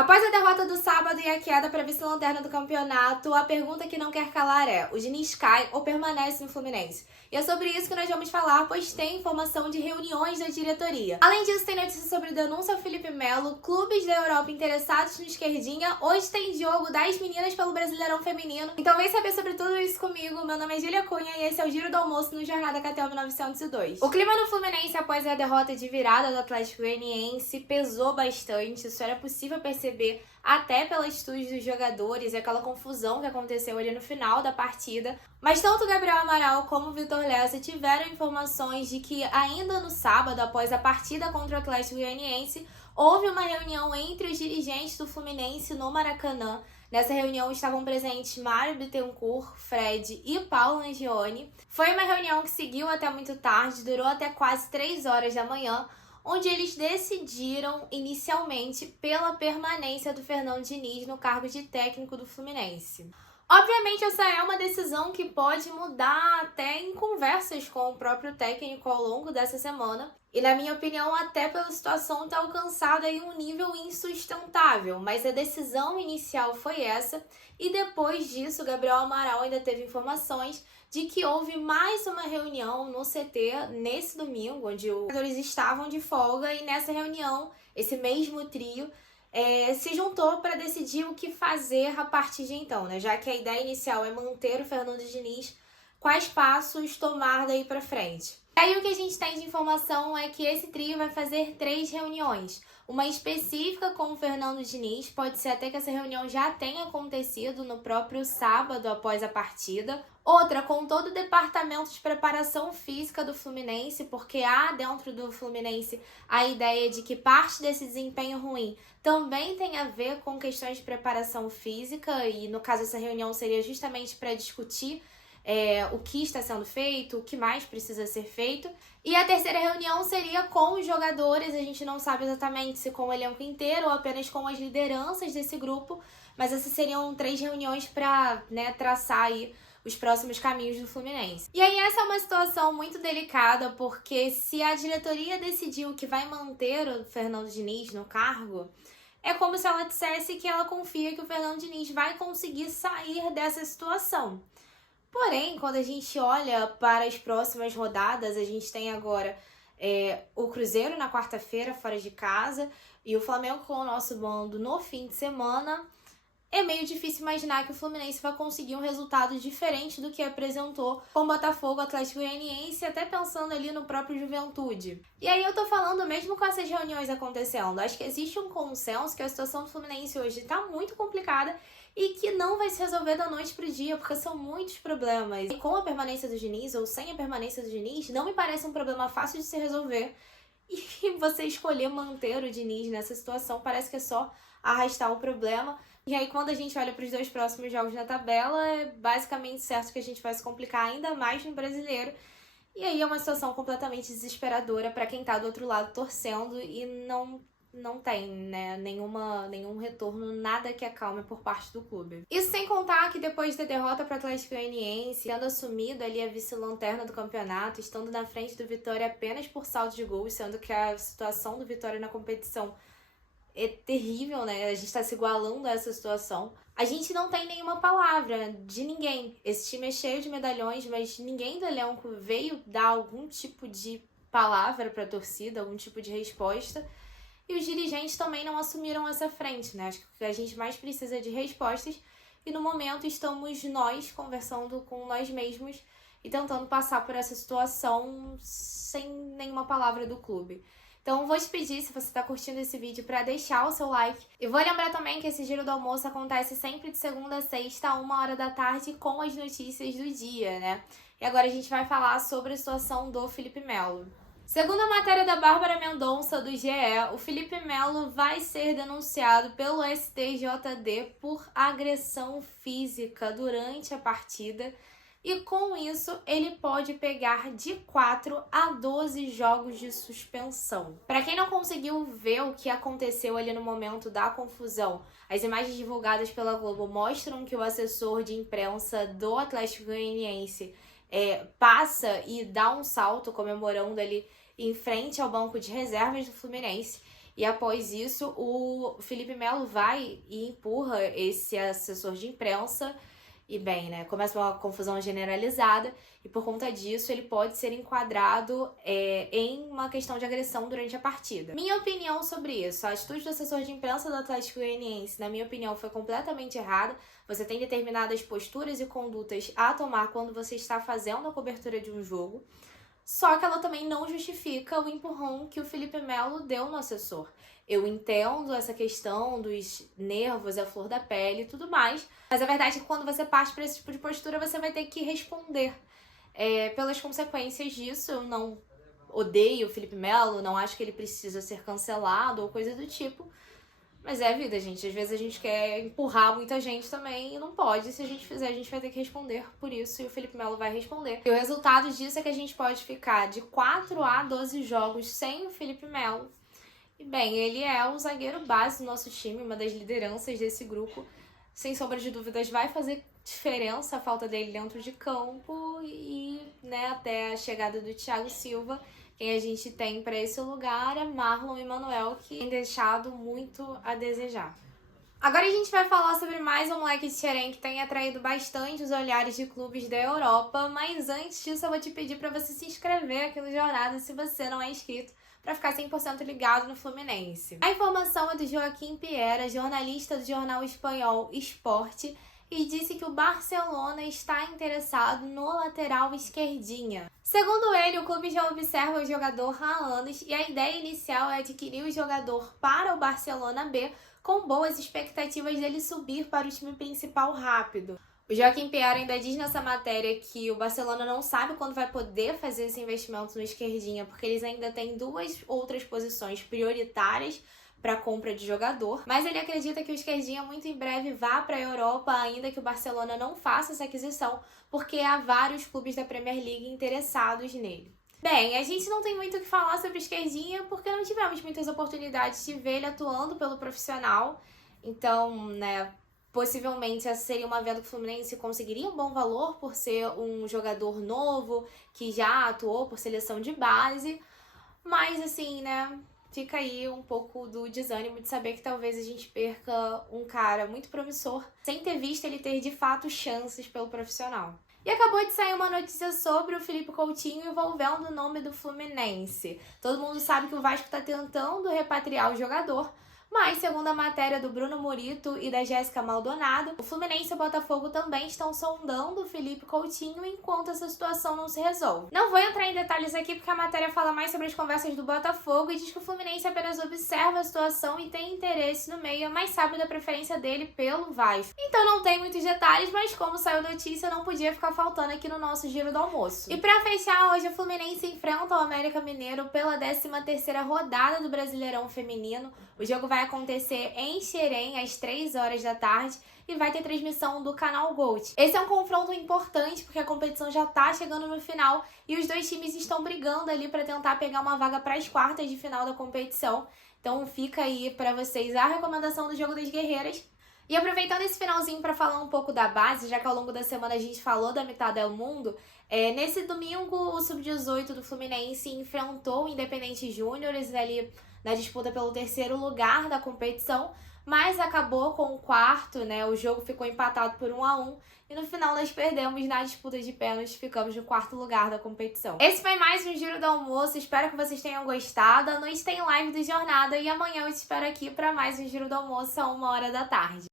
Após a derrota do sábado e a queda para vice-lanterna do campeonato, a pergunta que não quer calar é: o Diniz cai ou permanece no Fluminense? E é sobre isso que nós vamos falar, pois tem informação de reuniões da diretoria. Além disso, tem notícia sobre denúncia ao Felipe Melo, clubes da Europa interessados no esquerdinha, hoje tem jogo das meninas pelo Brasileirão Feminino. Então vem saber sobre tudo isso comigo. Meu nome é Júlia Cunha e esse é o Giro do Almoço no Jornada KTO 1902. O clima no Fluminense após a derrota de virada do Atlético Goianiense pesou bastante, isso era possível perceber até pelas atitudes dos jogadores e aquela confusão que aconteceu ali no final da partida. Mas tanto Gabriel Amaral como o Vitor Lessa tiveram informações de que ainda no sábado, após a partida contra o Atlético Goianiense, houve uma reunião entre os dirigentes do Fluminense no Maracanã. Nessa reunião estavam presentes Mário Bittencourt, Fred e Paulo Angione. Foi uma reunião que seguiu até muito tarde, durou até quase 3 horas da manhã, onde eles decidiram inicialmente pela permanência do Fernando Diniz no cargo de técnico do Fluminense. Obviamente, essa é uma decisão que pode mudar até em conversas com o próprio técnico ao longo dessa semana. E, na minha opinião, até pela situação ter alcançado aí um nível insustentável. Mas a decisão inicial foi essa. E depois disso, Gabriel Amaral ainda teve informações de que houve mais uma reunião no CT nesse domingo, onde os jogadores estavam de folga. E nessa reunião, esse mesmo trio se juntou para decidir o que fazer a partir de então, né? Já que a ideia inicial é manter o Fernando Diniz, quais passos tomar daí para frente. E aí o que a gente tem de informação é que esse trio vai fazer 3 reuniões. Uma específica com o Fernando Diniz, pode ser até que essa reunião já tenha acontecido no próprio sábado após a partida. Outra com todo o departamento de preparação física do Fluminense, porque há dentro do Fluminense a ideia de que parte desse desempenho ruim também tem a ver com questões de preparação física, e no caso essa reunião seria justamente para discutir o que está sendo feito, o que mais precisa ser feito. E a terceira reunião seria com os jogadores, a gente não sabe exatamente se com o elenco inteiro ou apenas com as lideranças desse grupo, mas essas seriam 3 reuniões para, traçar aí os próximos caminhos do Fluminense. E aí essa é uma situação muito delicada, porque se a diretoria decidiu que vai manter o Fernando Diniz no cargo, é como se ela dissesse que ela confia que o Fernando Diniz vai conseguir sair dessa situação. Porém, quando a gente olha para as próximas rodadas, a gente tem agora o Cruzeiro na quarta-feira, fora de casa, e o Flamengo com o nosso bando no fim de semana. É meio difícil imaginar que o Fluminense vai conseguir um resultado diferente do que apresentou com o Botafogo, Atlético Goianiense, até pensando ali no próprio Juventude. E aí eu tô falando mesmo com essas reuniões acontecendo, acho que existe um consenso que a situação do Fluminense hoje tá muito complicada e que não vai se resolver da noite pro dia, porque são muitos problemas. E com a permanência do Diniz ou sem a permanência do Diniz, não me parece um problema fácil de se resolver. E você escolher manter o Diniz nessa situação parece que é só arrastar o problema. E aí, quando a gente olha para os 2 próximos jogos na tabela, é basicamente certo que a gente vai se complicar ainda mais no Brasileiro. E aí é uma situação completamente desesperadora para quem tá do outro lado torcendo e não tem, nenhum retorno, nada que acalme por parte do clube. Isso sem contar que depois da derrota para o Atlético Goianiense, tendo assumido ali a vice-lanterna do campeonato, estando na frente do Vitória apenas por saldo de gols, sendo que a situação do Vitória na competição é terrível, né? A gente tá se igualando a essa situação. A gente não tem nenhuma palavra de ninguém. Esse time é cheio de medalhões, mas ninguém do elenco veio dar algum tipo de palavra pra torcida, algum tipo de resposta. E os dirigentes também não assumiram essa frente, né? Acho que o que a gente mais precisa é de respostas. E no momento estamos nós conversando com nós mesmos e tentando passar por essa situação sem nenhuma palavra do clube. Então vou te pedir, se você está curtindo esse vídeo, para deixar o seu like. E vou lembrar também que esse Giro do Almoço acontece sempre de segunda a sexta, 1h da tarde, com as notícias do dia, né? E agora a gente vai falar sobre a situação do Felipe Melo. Segundo a matéria da Bárbara Mendonça, do GE, o Felipe Melo vai ser denunciado pelo STJD por agressão física durante a partida. E com isso, ele pode pegar de 4 a 12 jogos de suspensão. Para quem não conseguiu ver o que aconteceu ali no momento da confusão, as imagens divulgadas pela Globo mostram que o assessor de imprensa do Atlético Goianiense passa e dá um salto comemorando ali em frente ao banco de reservas do Fluminense. E após isso, o Felipe Melo vai e empurra esse assessor de imprensa. E bem, né, começa uma confusão generalizada e por conta disso ele pode ser enquadrado em uma questão de agressão durante a partida. Minha opinião sobre isso, a atitude do assessor de imprensa do Atlético Goianiense, na minha opinião, foi completamente errada. Você tem determinadas posturas e condutas a tomar quando você está fazendo a cobertura de um jogo. Só que ela também não justifica o empurrão que o Felipe Melo deu no assessor. Eu entendo essa questão dos nervos, a flor da pele e tudo mais, mas a verdade é que quando você parte para esse tipo de postura, você vai ter que responder pelas consequências disso. Eu não odeio o Felipe Melo, não acho que ele precisa ser cancelado ou coisa do tipo, mas é a vida, gente. Às vezes a gente quer empurrar muita gente também e não pode. Se a gente fizer, a gente vai ter que responder por isso e o Felipe Melo vai responder. E o resultado disso é que a gente pode ficar de 4 a 12 jogos sem o Felipe Melo. E bem, ele é o zagueiro base do nosso time, uma das lideranças desse grupo. Sem sombra de dúvidas, vai fazer diferença a falta dele dentro de campo e, né, até a chegada do Thiago Silva. Quem a gente tem para esse lugar é Marlon e Manuel, que tem deixado muito a desejar. Agora a gente vai falar sobre mais um moleque de Xerém que tem atraído bastante os olhares de clubes da Europa, mas antes disso eu vou te pedir para você se inscrever aqui no Jornada se você não é inscrito, para ficar 100% ligado no Fluminense. A informação é do Joaquim Piera, jornalista do jornal espanhol Esporte, e disse que o Barcelona está interessado no lateral esquerdinha. Segundo ele, o clube já observa o jogador há anos e a ideia inicial é adquirir o jogador para o Barcelona B, com boas expectativas dele subir para o time principal rápido. O Joaquim Piera ainda diz nessa matéria que o Barcelona não sabe quando vai poder fazer esse investimento no esquerdinha, porque eles ainda têm 2 outras posições prioritárias para compra de jogador, mas ele acredita que o esquerdinha muito em breve vá para a Europa, ainda que o Barcelona não faça essa aquisição, porque há vários clubes da Premier League interessados nele. Bem, a gente não tem muito o que falar sobre o esquerdinha porque não tivemos muitas oportunidades de ver ele atuando pelo profissional, então, né, possivelmente essa seria uma venda que o Fluminense conseguiria um bom valor por ser um jogador novo, que já atuou por seleção de base, mas assim, né, fica aí um pouco do desânimo de saber que talvez a gente perca um cara muito promissor, sem ter visto ele ter de fato chances pelo profissional. E acabou de sair uma notícia sobre o Felipe Coutinho envolvendo o nome do Fluminense. Todo mundo sabe que o Vasco está tentando repatriar o jogador, mas, segundo a matéria do Bruno Murito e da Jéssica Maldonado, o Fluminense e o Botafogo também estão sondando o Felipe Coutinho enquanto essa situação não se resolve. Não vou entrar em detalhes aqui porque a matéria fala mais sobre as conversas do Botafogo e diz que o Fluminense apenas observa a situação e tem interesse no meio, mas sabe da preferência dele pelo Vasco. Então não tem muitos detalhes, mas como saiu notícia, não podia ficar faltando aqui no nosso giro do almoço. E pra fechar, hoje o Fluminense enfrenta o América Mineiro pela 13ª rodada do Brasileirão Feminino. O jogo vai acontecer em Xerém às 3 horas da tarde e vai ter transmissão do canal Gold. Esse é um confronto importante porque a competição já tá chegando no final e os dois times estão brigando ali para tentar pegar uma vaga para as quartas de final da competição. Então fica aí para vocês a recomendação do Jogo das Guerreiras. E aproveitando esse finalzinho para falar um pouco da base, já que ao longo da semana a gente falou da Mitad do Mundo, nesse domingo o Sub-18 do Fluminense enfrentou o Independente Júniores ali na disputa pelo 3º lugar da competição, mas acabou com o 4º, né? O jogo ficou empatado por 1-1 e no final nós perdemos na disputa de pênaltis, ficamos no 4º lugar da competição. Esse foi mais um Giro do Almoço, espero que vocês tenham gostado. À noite tem live do Jornada e amanhã eu te espero aqui para mais um Giro do Almoço a 1 hora da tarde.